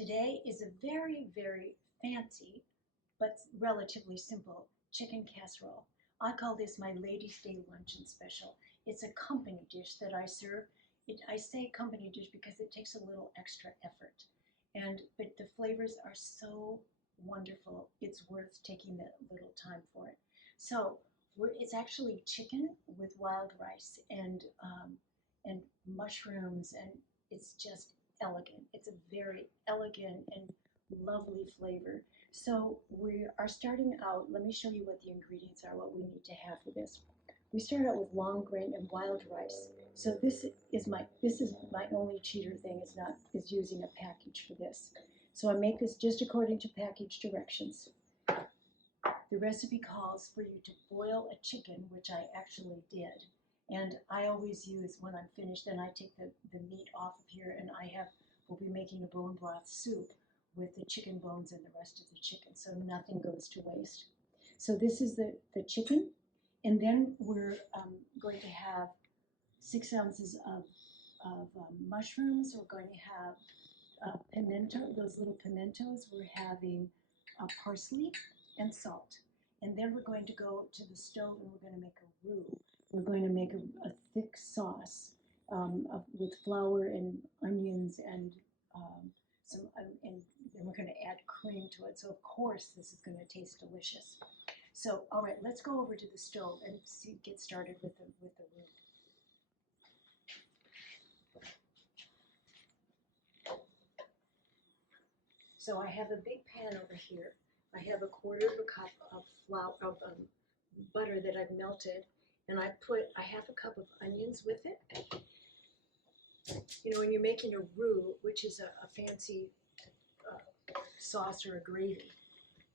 Today is a very, very fancy, but relatively simple chicken casserole. I call this my Ladies' Day luncheon special. It's a company dish that I serve. I say company dish because it takes a little extra effort. But the flavors are so wonderful. It's worth taking that little time for it. So it's actually chicken with wild rice and mushrooms, and it's just elegant. It's a very elegant and lovely flavor. So we are starting out, let me show you what the ingredients are, what we need to have for this. We start out with long grain and wild rice. So this is my only cheater thing is using a package for this. So I make this just according to package directions. The recipe calls for you to boil a chicken, which I actually did. And I always use, when I'm finished, then I take the meat off of here, and we'll be making a bone broth soup with the chicken bones and the rest of the chicken, so nothing goes to waste. So this is the chicken, and then we're going to have 6 ounces of mushrooms. We're going to have pimento, those little pimentos. We're having parsley and salt. And then we're going to go to the stove and we're going to make a roux. We're going to make a thick sauce with flour and onions and and then we're going to add cream to it. So of course this is going to taste delicious. So all right, let's go over to the stove and get started with the roux. So I have a big pan over here. I have a quarter of a cup of butter that I've melted, and I put a half a cup of onions with it. You know, when you're making a roux, which is a fancy sauce or a gravy,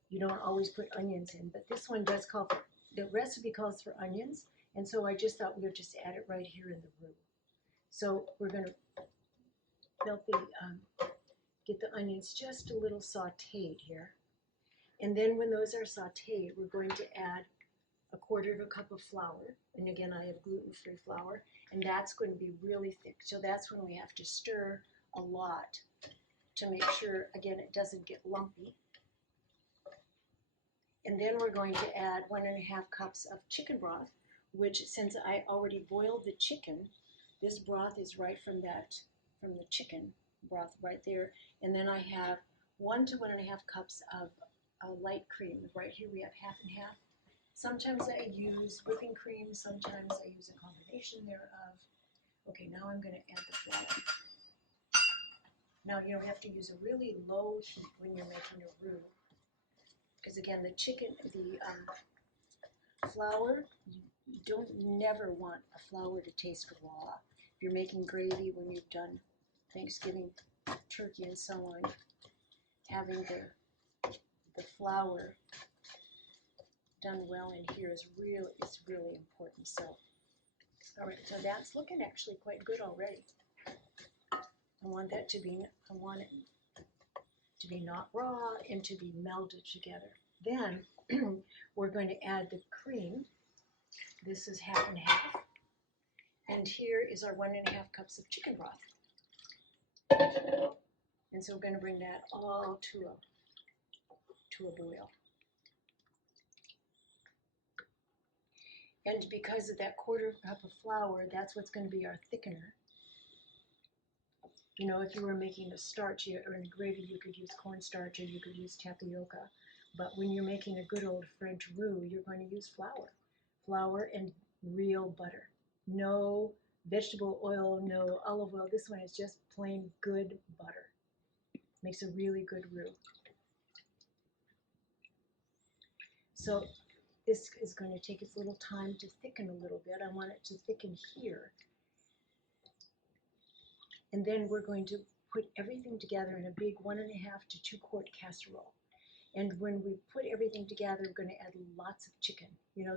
you don't always put onions in, but this one does call for, the recipe calls for onions, and so I just thought we would just add it right here in the roux. So we're going to get the onions just a little sauteed here. And then when those are sauteed, we're going to add a quarter of a cup of flour. And again, I have gluten-free flour, and that's going to be really thick. So that's when we have to stir a lot to make sure, again, it doesn't get lumpy. And then we're going to add 1.5 cups of chicken broth, which, since I already boiled the chicken, this broth is right from the chicken broth right there. And then I have 1 to 1.5 cups of light cream. Right here we have half and half. Sometimes I use whipping cream, sometimes I use a combination thereof. Okay, now I'm going to add the flour. Now you don't have to use a really low heat when you're making a roux, because again, the flour, you don't never want a flour to taste raw. If you're making gravy when you've done Thanksgiving turkey and so on, having the flour done well in here is really important. So, all right, so that's looking actually quite good already. I want it to be not raw and to be melded together. Then we're going to add the cream. This is half and half. And here is our 1.5 cups of chicken broth. And so we're going to bring that all to a boil. And because of that quarter cup of flour, that's what's going to be our thickener. You know, if you were making a starch or a gravy, you could use cornstarch or you could use tapioca. But when you're making a good old French roux, you're going to use flour. Flour and real butter. No vegetable oil, no olive oil. This one is just plain good butter. Makes a really good roux. So this is going to take its little time to thicken a little bit. I want it to thicken here. And then we're going to put everything together in a big 1.5 to 2 quart casserole. And when we put everything together, we're going to add lots of chicken. You know,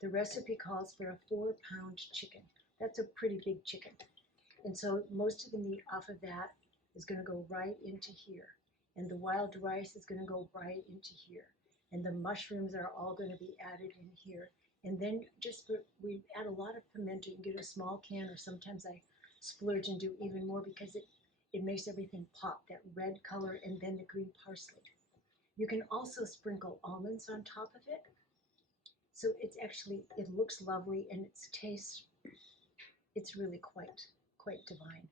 the recipe calls for a 4-pound chicken. That's a pretty big chicken. And so most of the meat off of that is going to go right into here. And the wild rice is going to go right into here. And the mushrooms are all going to be added in here. And then we add a lot of pimento. You can get a small can, or sometimes I splurge and do even more because it makes everything pop, that red color and then the green parsley. You can also sprinkle almonds on top of it. So it's actually, it looks lovely and its taste, it's really quite divine.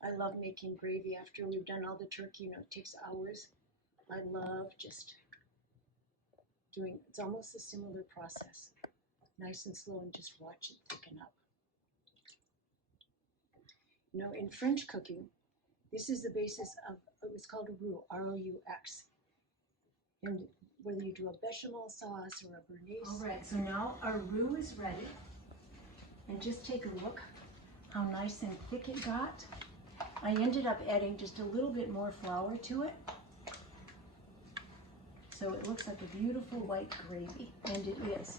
I love making gravy after we've done all the turkey. You know, it takes hours. I love just doing, it's almost a similar process. Nice and slow and just watch it thicken up. You know, in French cooking, this is the basis of, it was called a roux, R-O-U-X. And whether you do a bechamel sauce or a béarnaise. All right, so now our roux is ready. And just take a look how nice and thick it got. I ended up adding just a little bit more flour to it. So it looks like a beautiful white gravy, and it is.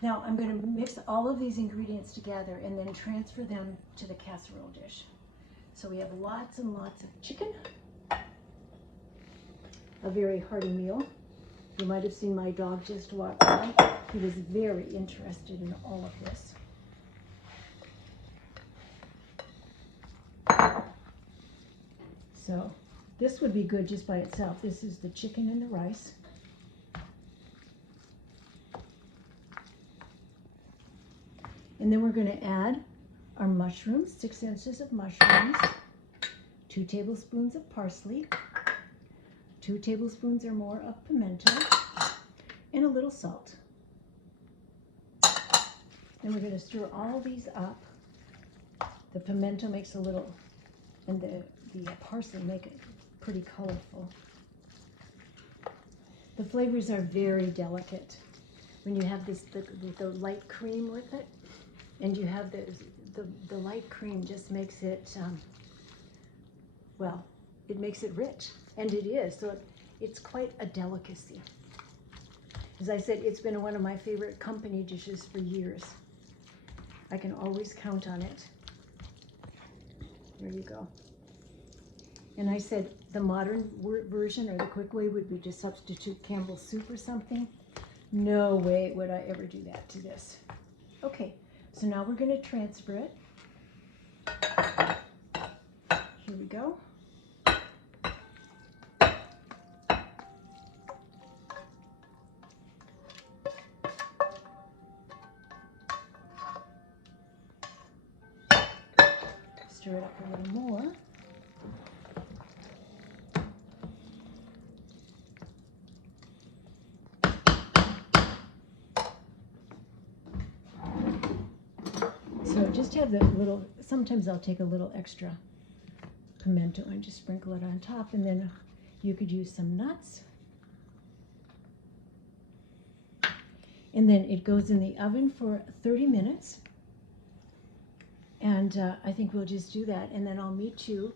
Now I'm going to mix all of these ingredients together and then transfer them to the casserole dish. So we have lots and lots of chicken, a very hearty meal. You might have seen my dog just walk by. He was very interested in all of this. So this would be good just by itself. This is the chicken and the rice. And then we're going to add our mushrooms, 6 ounces of mushrooms, 2 tablespoons of parsley, 2 tablespoons or more of pimento, and a little salt. Then we're going to stir all these up. The pimento makes a little, and the parsley make it pretty colorful. The flavors are very delicate. When you have this, the light cream with it, and you have the light cream just makes it, well, it makes it rich, and it is, so it's quite a delicacy. As I said, it's been one of my favorite company dishes for years. I can always count on it. There you go. And I said the modern version or the quick way would be to substitute Campbell's soup or something. No way would I ever do that to this. Okay, so now we're going to transfer it. Here we go. Stir it up a little more. So just have the little, sometimes I'll take a little extra pimento and just sprinkle it on top, and then you could use some nuts. And then it goes in the oven for 30 minutes. And I think we'll just do that, and then I'll meet you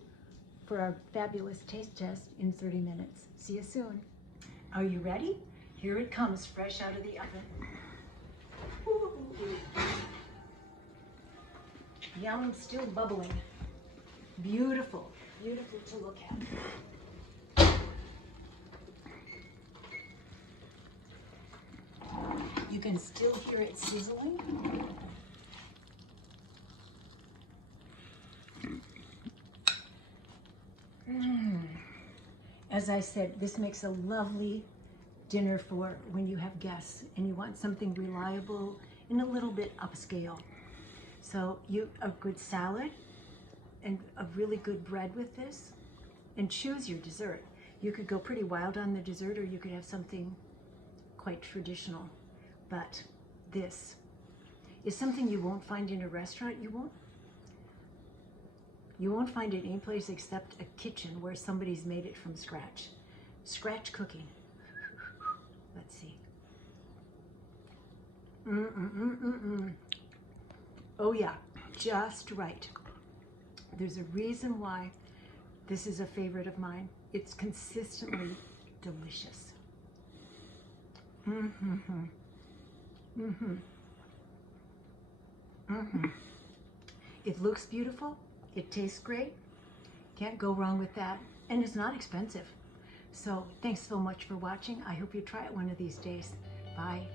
for our fabulous taste test in 30 minutes. See you soon. Are you ready? Here it comes, fresh out of the oven. Ooh. Yum, still bubbling. Beautiful, beautiful to look at. You can still hear it sizzling. As I said, this makes a lovely dinner for when you have guests and you want something reliable and a little bit upscale. So a good salad and a really good bread with this, and choose your dessert. You could go pretty wild on the dessert, or you could have something quite traditional. But this is something you won't find in a restaurant. You won't find it any place except a kitchen where somebody's made it from scratch. Scratch cooking. Let's see. Oh yeah, just right. There's a reason why this is a favorite of mine. It's consistently delicious. It looks beautiful. It tastes great. Can't go wrong with that. And it's not expensive. So thanks so much for watching. I hope you try it one of these days. Bye.